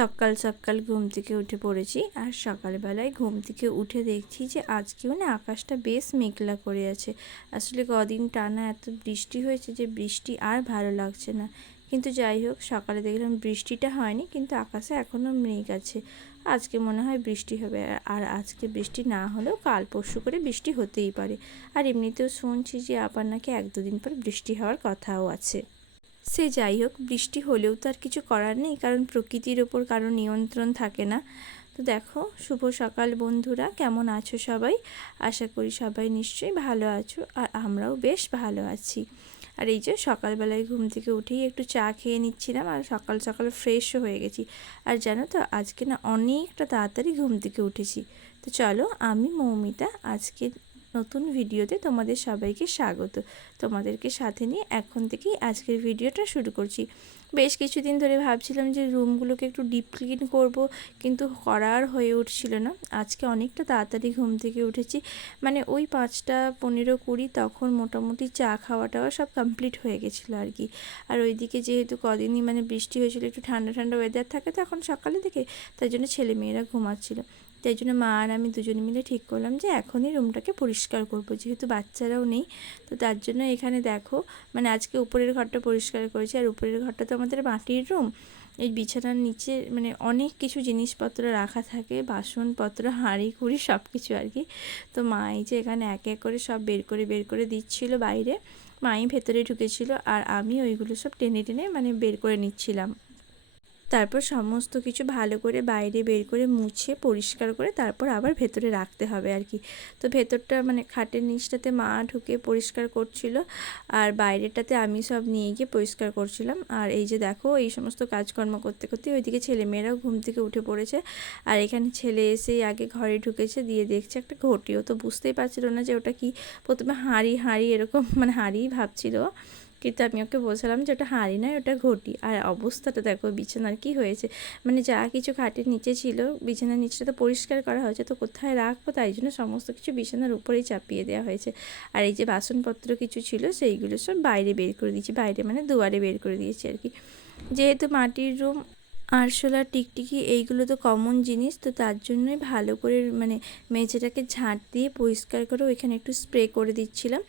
সকাল সকাল ঘুম থেকে উঠে পড়েছি। আর সকালবেলায় ঘুম থেকে উঠে দেখছি যে আজকেও না আকাশটা বেশ মেঘলা করে আছে। আসলে কদিন টানা এত বৃষ্টি হয়েছে যে বৃষ্টি আর ভালো লাগছে না। কিন্তু যাই হোক, সকালে দেখলাম বৃষ্টিটা হয়নি, কিন্তু আকাশে এখনও মেঘ আছে। আজকে মনে হয় বৃষ্টি হবে। আর আজকে বৃষ্টি না হলেও কাল পরশু করে বৃষ্টি হতেই পারে। আর এমনিতেও শুনছি যে আবার নাকি 1-2 দিন পর বৃষ্টি হওয়ার কথাও আছে। সে যাই হোক, বৃষ্টি হলেও তো আর কিছু করার নেই, কারণ প্রকৃতির ওপর কারো নিয়ন্ত্রণ থাকে না। তো দেখো, শুভ সকাল বন্ধুরা, কেমন আছো সবাই? আশা করি সবাই নিশ্চয়ই ভালো আছো, আর আমরাও বেশ ভালো আছি। আর এই যে সকালবেলায় ঘুম থেকে উঠেই একটু চা খেয়ে নিচ্ছিলাম, আর সকাল সকাল ফ্রেশও হয়ে গেছি। আর জানো তো, আজকে না অনেকটা তাড়াতাড়ি ঘুম থেকে উঠেছি। তো চলো, আমি মৌমিতা আজকে নতুন ভিডিওতে তোমাদের সবাইকে স্বাগত। তোমাদেরকে সাথে নিয়ে এখন থেকেই আজকের ভিডিওটা শুরু করছি। বেশ কিছুদিন ধরে ভাবছিলাম যে রুমগুলোকে একটু ডিপ ক্লিন করব, কিন্তু করার হয়ে উঠছিল না। আজকে অনেকটা তাড়াতাড়ি ঘুম থেকে উঠেছি, মানে ওই 5টা 15 20 তখন মোটামুটি চা খাওয়াটাও সব কমপ্লিট হয়ে গেছিলো আর কি। আর ওইদিকে যেহেতু কদিনই মানে বৃষ্টি হয়েছিল, একটু ঠান্ডা ঠান্ডা ওয়েদার থাকে তো এখন সকালে থেকে, তাই জন্য ছেলেমেয়েরা ঘুমাচ্ছিল। তাই জন্য মা আর আমি দুজনে মিলে ঠিক করলাম যে এখনই রুমটাকে পরিষ্কার করব, যেহেতু বাচ্চারাও নেই। তো তার জন্য এখানে দেখো, মানে আজকে উপরের ঘরটা পরিষ্কার করেছি। আর উপরের ঘরটা তো আমাদের মাটির রুম। এই বিছানার নিচে মানে অনেক কিছু জিনিসপত্র রাখা থাকে, বাসনপত্র, হাঁড়ি কুড়ি সব কিছু আর কি। তো মা এই যে এখানে এক এক করে সব বের করে দিচ্ছিল বাইরে। মাই ভেতরে ঢুকেছিল, আর আমি ওইগুলো সব টেনে টেনে মানে বের করে নিচ্ছিলাম। তারপর সমস্ত কিছু ভালো করে বাইরে বের করে মুছে পরিষ্কার করে তারপর আবার ভেতরে রাখতে হবে আর কি। তো ভেতরটা মানে খাটের নিচটাতে মা ঢুকে পরিষ্কার করছিল, আর বাইরেটাতে আমি সব নিয়ে গিয়ে পরিষ্কার করছিলাম। আর এই যে দেখো, এই সমস্ত কাজকর্ম করতে করতে ওইদিকে ছেলেমেয়েরাও ঘুম থেকে উঠে পড়েছে। আর এখানে ছেলে এসেই আগে ঘরে ঢুকেছে, দিয়ে দেখছে একটা ঘটিও, তো বুঝতেই পারছিল না যে ওটা কি। প্রথমে হাঁড়ি এরকম মানে হাঁড়িই ভাবছিল, কিন্তু আমি ওকে বলছিলাম যে ওটা হাঁড়ি নয়, ওটা ঘটি। আর অবস্থাটা দেখো বিছানার কি হয়েছে, মানে যা কিছু খাটের নিচে ছিল, বিছানার নিচটা তো পরিষ্কার করা হয়েছে, তো কোথায় রাখবো, তাই জন্য সমস্ত কিছু বিছানার উপরেই চাপিয়ে দেওয়া হয়েছে। আর এই যে বাসনপত্র কিছু ছিল সেইগুলো সব বাইরে বের করে দিয়েছি, বাইরে মানে দুয়ারে বের করে দিয়েছি আর কি। যেহেতু মাটির রুম, আরশোলা, টিকটিকি এইগুলো তো কমন জিনিস, তো তার জন্যই ভালো করে মানে মেঝেটাকে ঝাঁট দিয়ে পরিষ্কার করে ওইখানে একটু স্প্রে করে দিচ্ছিলাম।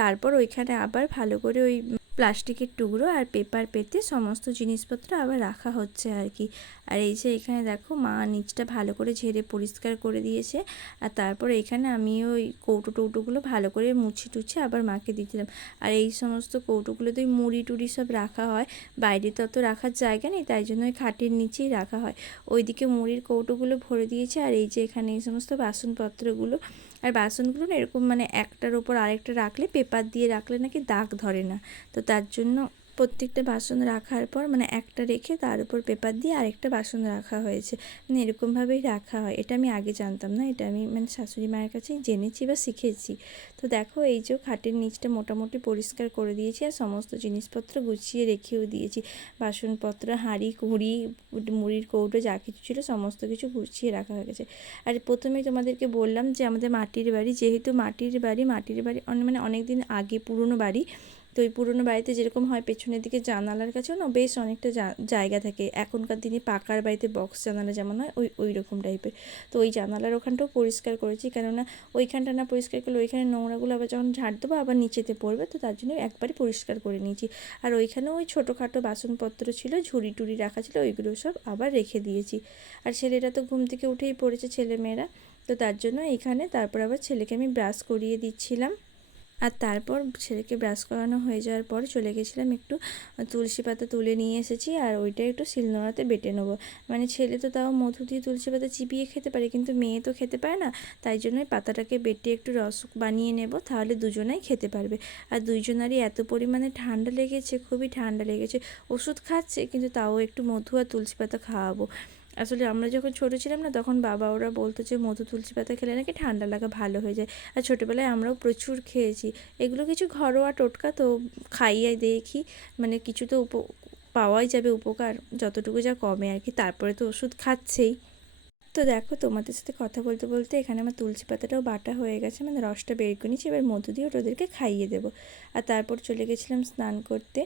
তারপর ওইখানে আবার ভালো করে ওই প্লাস্টিকের টুকরো আর পেপার পেতে সমস্ত জিনিসপত্র আবার রাখা হচ্ছে আর কি। আর এই যে এখানে দেখো, মা নিচটা ভালো করে ঝেড়ে পরিষ্কার করে দিয়েছে। আর তারপর এখানে আমি ওই কৌটোগুলো ভালো করে মুছে টুছে আবার মাকে দিয়েছিলাম। আর এই সমস্ত কৌটোগুলোতে ওই মুড়ি টুড়ি সব রাখা হয়, বাইরে তো অত রাখার জায়গা নেই, তাই জন্য ওই খাটের নিচেই রাখা হয়। ওইদিকে মুড়ির কৌটোগুলো ভরে দিয়েছে। আর এই যে এখানে এই সমস্ত বাসনপত্রগুলো, আর বাসনগুলো না এরকম মানে একটার ওপর আরেকটা রাখলে, পেপার দিয়ে রাখলে নাকি দাগ ধরে না। তো তার জন্য প্রত্যেকটা বাসন রাখার পর মানে একটা রেখে তার উপর পেপার দিয়ে আরেকটা বাসন রাখা হয়েছে, মানে এরকমভাবেই রাখা হয়। এটা আমি আগে জানতাম না, এটা আমি মানে শাশুড়ি মায়ের কাছেই জেনেছি বা শিখেছি। তো দেখো, এই যে খাটের নিচটা মোটামুটি পরিষ্কার করে দিয়েছি, আর সমস্ত জিনিসপত্র গুছিয়ে রেখেও দিয়েছি। বাসনপত্র, হাঁড়ি কুড়ি, মুড়ির কৌটো যা কিছু ছিল সমস্ত কিছু গুছিয়ে রাখা হয়ে গেছে। আর প্রথমেই তোমাদেরকে বললাম যে আমাদের মাটির বাড়ি, যেহেতু মাটির বাড়ি মানে অনেক দিন আগে পুরনো বাড়ি। তো ওই পুরনো বাড়িতে যেরকম হয়, পেছনের দিকে জানালার কাছেও না বেশ অনেকটা জায়গা থাকে। এখনকার দিনে পাকার বাড়িতে বক্স জানালা যেমন হয়, ওই রকম টাইপের। তো ওই জানালার ওখানটাও পরিষ্কার করেছি, কেননা ওইখানটা না পরিষ্কার করলে ওইখানে নোংরাগুলো আবার যখন ঝাড় দেবো আবার নিচেতে পড়বে, তো তার জন্য একবারে পরিষ্কার করে নিয়েছি। আর ওইখানেও ওই ছোটোখাটো বাসনপত্র ছিল, ঝুড়ি টুড়ি রাখা ছিল, ওইগুলো সব আবার রেখে দিয়েছি। আর ছেলেরা তো ঘুম থেকে উঠেই পড়েছে, ছেলেমেয়েরা, তো তার জন্য এখানে তারপর আবার ছেলেকে আমি ব্রাশ করিয়ে দিচ্ছিলাম। আর তারপর ছেলেকে ব্রাশ করানো হয়ে যাওয়ার পর চলে গেছিলাম, একটু তুলসী পাতা তুলে নিয়ে এসেছি, আর ওইটা একটু শিলনোড়াতে বেটে নেবো। মানে ছেলে তো তাও মধু দিয়ে তুলসী পাতা চিবিয়ে খেতে পারে, কিন্তু মেয়ে তো খেতে পারে না, তাই জন্যই পাতাটাকে বেটে একটু রস বানিয়ে নেব, তাহলে দুজনাই খেতে পারবে। আর দুইজনারই এত পরিমাণে ঠান্ডা লেগেছে, খুবই ঠান্ডা লেগেছে। ওষুধ খাচ্ছে, কিন্তু তাও একটু মধু আর তুলসী পাতা খাওয়াবো। আসলে আমরা যখন ছোটো ছিলাম না, তখন বাবা ওরা বলতো যে মধু তুলসী পাতা খেলে নাকি ঠান্ডা লাগা ভালো হয়ে যায়। আর ছোটোবেলায় আমরাও প্রচুর খেয়েছি। এগুলো কিছু ঘরোয়া টোটকা, তো খাইয়ে দেখি, মানে কিছু তো পাওয়াই যাবে উপকার, যতটুকু যা কমে আর কি। তারপরে তো ওষুধ খাচ্ছেই। তো দেখো, তোমাদের সাথে কথা বলতে বলতে এখানে আমার তুলসী পাতাটাও বাটা হয়ে গেছে, মানে রসটা বের করে নিচ্ছি, এবার মধু দিয়ে ওদেরকে খাইয়ে দেবো। আর তারপর চলে গেছিলাম স্নান করতে।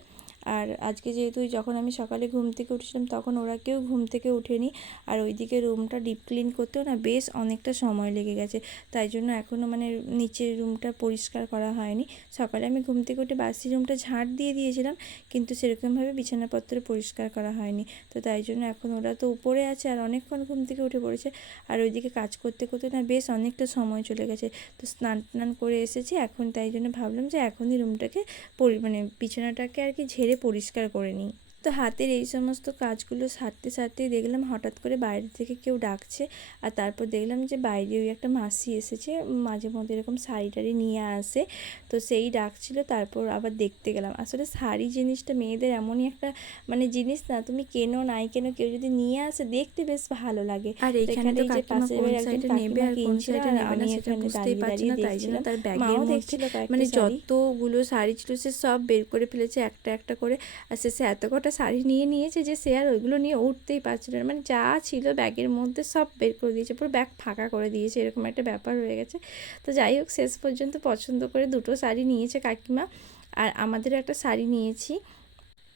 আর আজকে যেহেতু যখন আমি সকালে ঘুম থেকে উঠেছিলাম তখন ওরা কেউ ঘুম থেকে ওঠেনি, আর ওইদিকে রুমটা ডিপ ক্লিন করতেও না বেশ অনেকটা সময় লেগে গেছে, তাই জন্য এখনও মানে নিচের রুমটা পরিষ্কার করা হয়নি। সকালে আমি ঘুম থেকে উঠে বাসি রুমটা ঝাঁট দিয়ে দিয়েছিলাম, কিন্তু সেরকমভাবে বিছানাপত্র পরিষ্কার করা হয়নি। তো তাই জন্য এখন ওরা তো উপরে আছে আর অনেকক্ষণ ঘুম থেকে উঠে পড়েছে, আর ওইদিকে কাজ করতে করতে না বেশ অনেকটা সময় চলে গেছে। তো স্নান টান করে এসেছি এখন, তাই জন্য ভাবলাম যে এখনই রুমটাকে মানে বিছানাটাকে আর কি ঝেড়ে পরিষ্কার করে নিই। তো হাতের এই সমস্ত কাজগুলো সারতে সারতেই দেখলাম হঠাৎ করে বাইরে থেকে কেউ ডাকছে, আর তারপর দেখলাম যে বাইরে ওই একটা মাসি এসেছে, মাঝে মধ্যে এরকম শাড়ি টাড়ি নিয়ে আসে, তো সেই ডাকছিল। তারপর আবার দেখতে গেলাম, আসলে শাড়ি জিনিসটা মেয়েদের এমনই একটা মানে জিনিস না, তুমি কেনো নাই কেনো কেউ যদি নিয়ে আসে দেখতে বেশ ভালো লাগে। আর এখানে তো কাকিমা কোন সাইডে নেবে আর কোন সাইডে নেবে না সেটা বুঝতেই পারছি না, তাই জন্য তার ব্যাগের মধ্যে মানে যতগুলো শাড়ি ছিল সে সব বের করে ফেলেছে একটা একটা করে, আর সে এত কটা শাড়ি নিয়ে নিয়েছে যে সে আর ওইগুলো নিয়ে উঠতেই পারছিল না, মানে যা ছিল ব্যাগের মধ্যে সব বের করে দিয়েছে, পুরো ব্যাগ ফাঁকা করে দিয়েছে, এরকম একটা ব্যাপার হয়ে গেছে। তো যাই হোক শেষ পর্যন্ত পছন্দ করে দুটো শাড়ি নিয়েছে কাকিমা, আর আমাদেরও একটা শাড়ি নিয়েছি।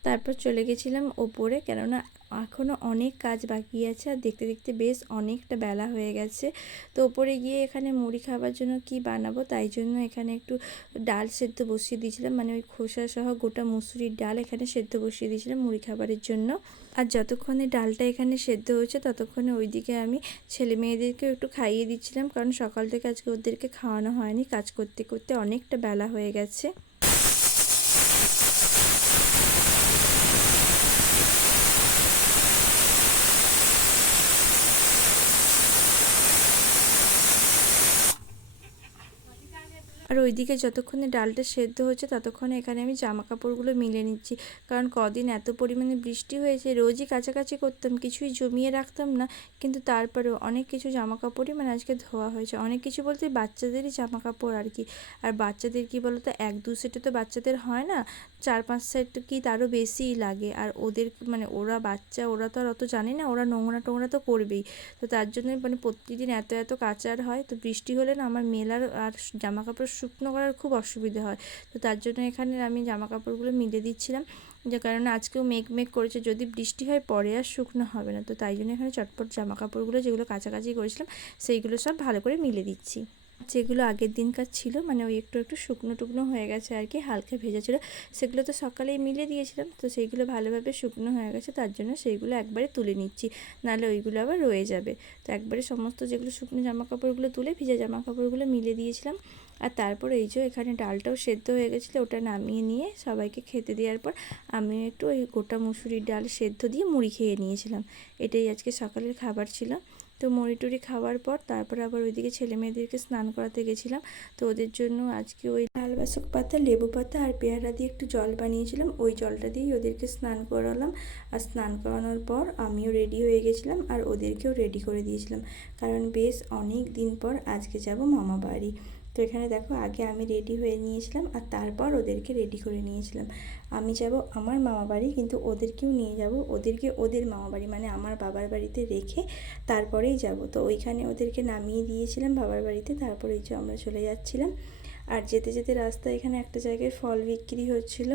তারপর চলে গেছিলাম ওপরে, কেননা এখনও অনেক কাজ বাকি আছে, আর দেখতে দেখতে বেশ অনেকটা বেলা হয়ে গেছে। তো ওপরে গিয়ে এখানে মুড়ি খাবার জন্য কি বানাবো, তাই জন্য এখানে একটু ডাল সেদ্ধ বসিয়ে দিয়েছিলাম, মানে ওই খোসা সহ গোটা মুসুরির ডাল এখানে সেদ্ধ বসিয়ে দিয়েছিলাম মুড়ি খাবারের জন্য। আর যতক্ষণে ডালটা এখানে সেদ্ধ হয়েছে ততক্ষণে ওইদিকে আমি ছেলে মেয়েদেরকেও একটু খাইয়ে দিচ্ছিলাম, কারণ সকাল থেকে আজকে ওদেরকে খাওয়ানো হয়নি, কাজ করতে করতে অনেকটা বেলা হয়ে গেছে। আর ওইদিকে যতক্ষণে ডালটা সেদ্ধ হচ্ছে ততক্ষণে এখানে আমি জামা কাপড়গুলো মিলে নিচ্ছি, কারণ কদিন এত পরিমাণে বৃষ্টি হয়েছে, রোজই কাছাকাছি করতাম, কিছুই জমিয়ে রাখতাম না, কিন্তু তারপরেও অনেক কিছু জামা কাপড়ই মানে আজকে ধোয়া হয়েছে। অনেক কিছু বলতে বাচ্চাদেরই জামা কাপড় আর কি, আর বাচ্চাদের কি বলতো 1-2 সেটে তো বাচ্চাদের হয় না, 4-5 সেট কি তারও বেশিই লাগে। আর ওদের মানে ওরা বাচ্চা, ওরা তো আর অত জানে না, ওরা নোংরা টোংরা তো করবেই, তো তার জন্যই মানে প্রতিদিন এত এত কাচার হয়। তো বৃষ্টি হলে না আমার মেলার আর জামা কাপড় শুকনো করার খুব অসুবিধে হয়, তো তার জন্য এখানে আমি জামা কাপড়গুলো মিলে দিচ্ছিলাম, যে কারণে আজকেও মেঘ করেছে, যদি বৃষ্টি হয় পরে আর শুকনো হবে না, তো তাই জন্য এখানে চটপট জামা কাপড়গুলো যেগুলো কাছাকাছি করেছিলাম সেইগুলো সব ভালো করে মিলে দিচ্ছি। যেগুলো আগের দিনকার ছিল মানে ওই একটু একটু শুকনো টুকনো হয়ে গেছে আর কি, হালকা ভেজা ছিল, সেগুলো তো সকালেই মিলে দিয়েছিলাম, তো সেইগুলো ভালোভাবে শুকনো হয়ে গেছে, তার জন্য সেইগুলো একবারে তুলে নিচ্ছি, নাহলে ওইগুলো আবার রয়ে যাবে। তো একবারে সমস্ত যেগুলো শুকনো জামা কাপড়গুলো তুলে ভিজা জামা কাপড়গুলো মিলে দিয়েছিলাম। আর তারপর এই যে এখানে ডালটাও সেদ্ধ হয়ে গেছিলো, ওটা নামিয়ে নিয়ে সবাইকে খেতে দেওয়ার পর আমিও একটু ওই গোটা মুসুরির ডাল সেদ্ধ দিয়ে মুড়ি খেয়ে নিয়েছিলাম। এটাই আজকে সকালের খাবার ছিল। তো মুড়ি টুড়ি খাওয়ার পর তারপরে আবার ওইদিকে ছেলে মেয়েদেরকে স্নান করাতে গেছিলাম, তো ওদের জন্য আজকে ওই লাল বাসক পাতা, লেবু পাতা আর পেয়ারা দিয়ে একটু জল বানিয়েছিলাম, ওই জলটা দিয়েই ওদেরকে স্নান করালাম। আর স্নান করানোর পর আমিও রেডি হয়ে গেছিলাম আর ওদেরকেও রেডি করে দিয়েছিলাম, কারণ বেশ অনেক দিন পর আজকে যাব মামা বাড়ি। তো এখানে দেখো আগে আমি রেডি হয়ে নিয়েছিলাম আর তারপর ওদেরকে রেডি করে নিয়েছিলাম। আমি যাব আমার মামা বাড়ি, কিন্তু ওদেরকেও নিয়ে যাব, ওদেরকে ওদের মামা বাড়ি মানে আমার বাবার বাড়িতে রেখে তারপরেই যাব। তো ওইখানে ওদেরকে নামিয়ে দিয়েছিলাম বাবার বাড়িতে, তারপরে এই যে আমরা চলে যাচ্ছিলাম। আর যেতে যেতে রাস্তায় এখানে একটা জায়গায় ফল বিক্রি হচ্ছিল,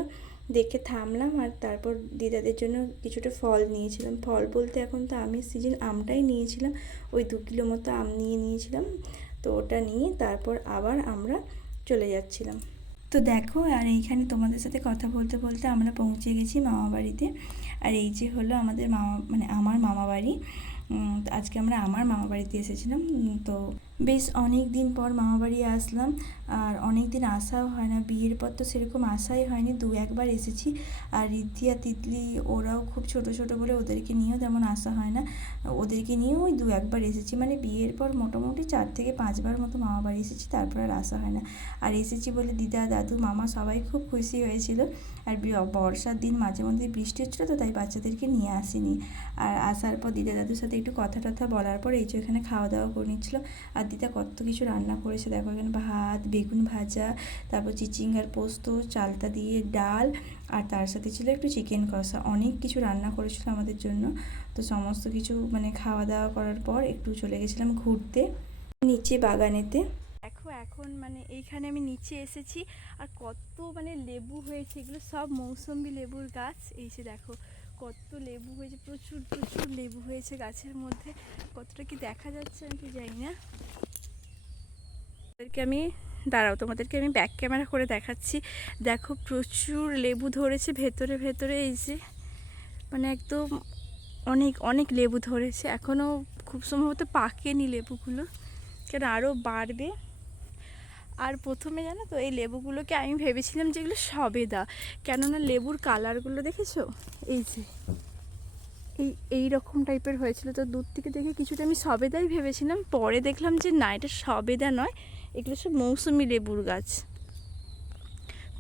দেখে থামলাম, আর তারপর দিদাদের জন্য কিছুটা ফল নিয়েছিলাম। ফল বলতে এখন তো আমের সিজন, আমটাই নিয়েছিলাম, ওই 2 কিলো মতো আম নিয়েছিলাম। তো ওটা নিয়ে তারপর আবার আমরা চলে যাচ্ছিলাম। তো দেখো, আর এইখানে তোমাদের সাথে কথা বলতে বলতে আমরা পৌঁছে গেছি মামা বাড়িতে। আর এই যে হলো আমাদের মামা মানে আমার মামা বাড়ি। আজকে আমরা আমার মামা বাড়িতে এসেছিলাম, তো বেশ অনেক দিন পর মামা বাড়ি আসলাম, আর অনেক দিন আসাও হয় না, বিয়ের পর তো সেরকম আসাই হয়নি, 2-1বার এসেছি। আর রিদ্ধি আর তিতলি ওরাও খুব ছোট ছোট বলে ওদেরকে নিয়েও তেমন আসা হয় না, ওদেরকে নিয়েও ওই 2-1বার এসেছি, মানে বিয়ের পর মোটামুটি 4 থেকে 5বার মতো মামা বাড়ি এসেছি, তারপর আর আসা হয় না। আর এসেছি বলে দিদা দাদু মামা সবাই খুব খুশি হয়েছিল। আর বর্ষার দিন মাঝে মধ্যে বৃষ্টি হচ্ছিলো, তো তাই বাচ্চাদেরকে নিয়ে আসিনি। আর আসার পর দিদা দাদুর সাথে একটু কথা টথা বলার পর এই যে এখানে খাওয়া দাওয়া করে নিচ্ছিলো। আর দিদা কত কিছু রান্না করেছে দেখো, এখানে ভাত, বেগুন ভাজা, তারপর চিচিঙ্গার পোস্ত, চালতা দিয়ে ডাল, আর তার সাথে ছিল একটু চিকেন কষা, অনেক কিছু রান্না করেছিল আমাদের জন্য। তো সমস্ত কিছু মানে খাওয়া দাওয়া করার পর একটু চলে গেছিলাম ঘুরতে নিচে বাগানেতে। দেখো এখন এখন মানে এইখানে আমি নিচে এসেছি, আর কত মানে লেবু হয়েছে, এগুলো সব মৌসুম্বি লেবুর গাছ। এই যে দেখো কত লেবু হয়েছে, প্রচুর প্রচুর লেবু হয়েছে গাছের মধ্যে। কতটা কি দেখা যাচ্ছে আমি কি জানি না। তোমাদেরকে আমি ব্যাক ক্যামেরা করে দেখাচ্ছি। দেখো প্রচুর লেবু ধরেছে ভেতরে ভেতরে, এই যে মানে একদম অনেক অনেক লেবু ধরেছে। এখনও খুব সম্ভবত পাকেনি লেবুগুলো, কেন আরও বাড়বে। আর প্রথমে জানো তো এই লেবুগুলোকে আমি ভেবেছিলাম যে এগুলো সবেদা, কেননা লেবুর কালারগুলো দেখেছো, এই যে এই রকম টাইপের হয়েছিল। তো দূর থেকে দেখে কিছুটা আমি সবেদাই ভেবেছিলাম, পরে দেখলাম যে না, এটা সবেদা নয়, এগুলো সব মৌসুমি লেবুর গাছ।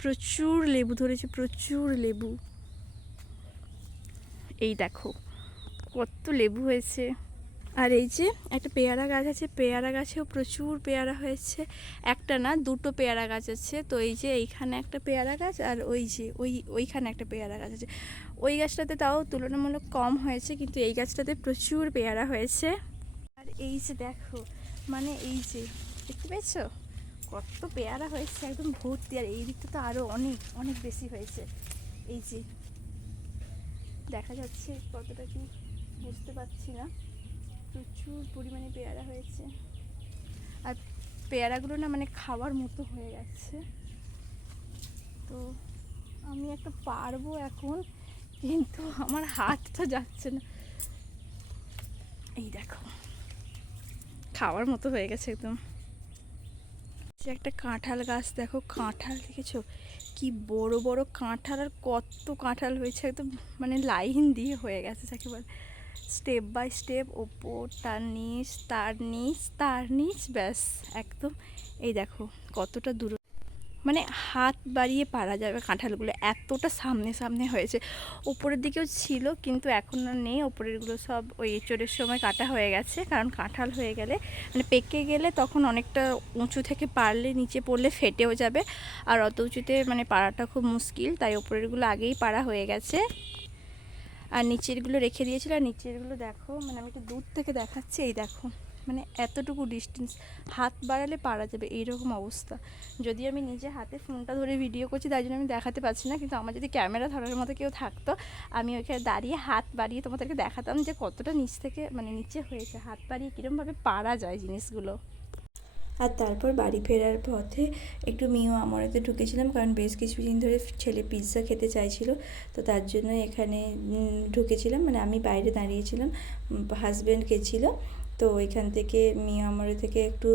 প্রচুর লেবু ধরেছে, প্রচুর লেবু। এই দেখো কত লেবু হয়েছে। আর এই যে একটা পেয়ারা গাছ আছে, পেয়ারা গাছেও প্রচুর পেয়ারা হয়েছে। একটা না, দুটো পেয়ারা গাছ আছে। তো এই যে এইখানে একটা পেয়ারা গাছ, আর ওই যে ওইখানে একটা পেয়ারা গাছ আছে। ওই গাছটাতে তাও তুলনামূলক কম হয়েছে, কিন্তু এই গাছটাতে প্রচুর পেয়ারা হয়েছে। আর এই যে দেখো মানে এই যে দেখতে পেয়েছো কত পেয়ারা হয়েছে, একদম ভর্তি। আর এই দিকটা তো আরও অনেক অনেক বেশি হয়েছে। এই যে দেখা যাচ্ছে কতটা কি বুঝতে পারছি না, প্রচুর পরিমাণে পেয়ারা হয়েছে। আর পেয়ারাগুলো না মানে খাওয়ার মতো হয়ে গেছে। তো আমি একটা পারবো এখন, কিন্তু আমার হাতটা যাচ্ছে না। এই দেখো খাওয়ার মতো হয়ে গেছে একদম। একটা কাঁঠাল গাছ, দেখো কাঁঠাল দেখেছো কি বড় বড় কাঁঠাল, আর কত কাঁঠাল হয়েছে, একদম মানে লাইন দিয়ে হয়ে গেছে যাকে বলে, স্টেপ বাই স্টেপ, ওপর তার নিচ তার নিচ তার নিচ, ব্যাস একদম। এই দেখো কতটা দূর, মানে হাত বাড়িয়ে পারা যাবে কাঁঠালগুলো, এতটা সামনে সামনে হয়েছে। ওপরের দিকেও ছিল কিন্তু এখন আর নেই, ওপরেরগুলো সব ওই এঁচোড়ের সময় কাটা হয়ে গেছে। কারণ কাঁঠাল হয়ে গেলে মানে পেকে গেলে তখন অনেকটা উঁচু থেকে পারলে নিচে পড়লে ফেটেও যাবে, আর অত উঁচুতে মানে পাড়াটা খুব মুশকিল, তাই ওপরেরগুলো আগেই পাড়া হয়ে গেছে। আর নিচেরগুলো রেখে দিয়েছিল। আর নিচেরগুলো দেখো মানে আমি একটু দূর থেকে দেখাচ্ছি, এই দেখো মানে এতটুকু ডিস্টেন্স, হাত বাড়ালে পারা যাবে এইরকম অবস্থা। যদি আমি নিজে হাতে ফোনটা ধরে ভিডিও করছি তাই জন্য আমি দেখাতে পারছি না, কিন্তু আমার যদি ক্যামেরা ধরার মতো কেউ থাকতো আমি ওইখানে দাঁড়িয়ে হাত বাড়িয়ে তোমাদেরকে দেখাতাম যে কতটা নিচ থেকে মানে নিচে হয়েছে, হাত বাড়িয়ে কীরকমভাবে পারা যায় জিনিসগুলো। আর তারপর বাড়ি ফেরার পথে একটু মিও আমরাতে ঢুকেছিলাম, কারণ বেশ কিছুদিন ধরে ছেলে পিৎজা খেতে চাইছিল। তো তার জন্য এখানে ঢুকেছিলাম, মানে আমি বাইরে দাঁড়িয়েছিলাম, হাজব্যান্ড গেছিলো। তো এখান থেকে মিও আমরে থেকে একটু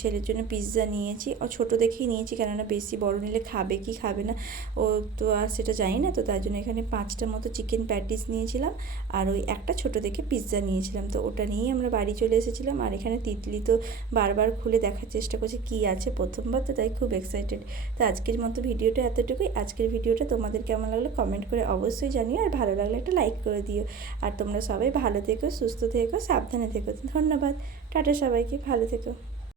ছেলের জন্য পিৎজা নিয়েছি, ও ছোটো দেখেই নিয়েছি, কেননা বেশি বড় নিলে খাবে কি খাবে না ও তো আর সেটা জানি না। তো তার জন্য এখানে 5টা মতো চিকেন প্যাটিস নিয়েছিলাম, আর ওই একটা ছোটো দেখে পিৎজা নিয়েছিলাম। তো ওটা নিয়েই আমরা বাড়ি চলে এসেছিলাম। আর এখানে তিতলি তো বারবার খুলে দেখার চেষ্টা করছে কী আছে, প্রথমবার তো তাই খুব এক্সাইটেড। তো আজকের মতো ভিডিওটা এতটুকুই। আজকের ভিডিওটা তোমাদের কেমন লাগলো কমেন্ট করে অবশ্যই জানিও, আর ভালো লাগলে একটা লাইক করে দিও। আর তোমরা সবাই ভালো থেকো, সুস্থ থেকো, সাবধানে থেকো। ধন্যবাদ, টাটা সবাইকে, ভালো থেকো।